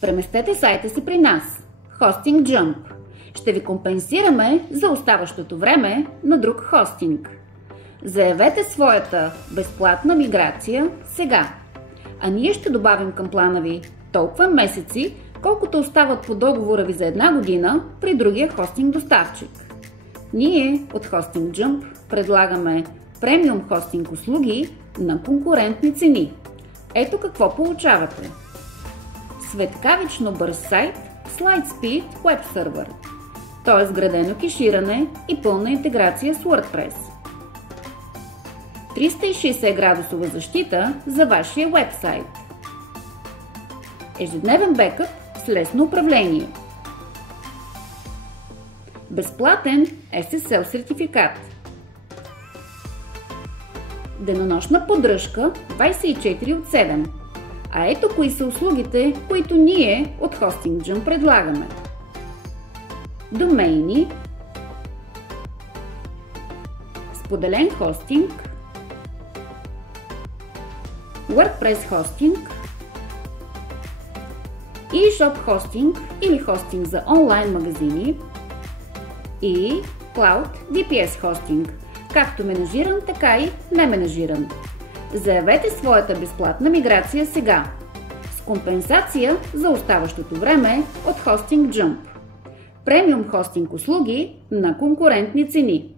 Преместете сайта си при нас – Hosting Jump. Ще ви компенсираме за оставащото време на друг хостинг. Заявете своята безплатна миграция сега, а ние ще добавим към плана ви толкова месеци, колкото остават по договора ви за 1 година при другия хостинг доставчик. Ние от Hosting Jump предлагаме премиум хостинг услуги на конкурентни цени. Ето какво получавате. Светкавично бърз сайт с Lightspeed Web Server, т.е. вградено кеширане и пълна интеграция с WordPress. 360 градусова защита за вашия вебсайт. Ежедневен бекъп с лесно управление. Безплатен SSL сертификат. Денонощна поддръжка 24/7. А ето кои са услугите, които ние от Hosting Jump предлагаме. Домейни, споделен хостинг, WordPress хостинг, eShop хостинг или хостинг за онлайн магазини и Cloud VPS хостинг, както менажиран, така и неменажиран. Заявете своята безплатна миграция сега, с компенсация за оставащото време от Hosting Jump. Премиум хостинг услуги на конкурентни цени.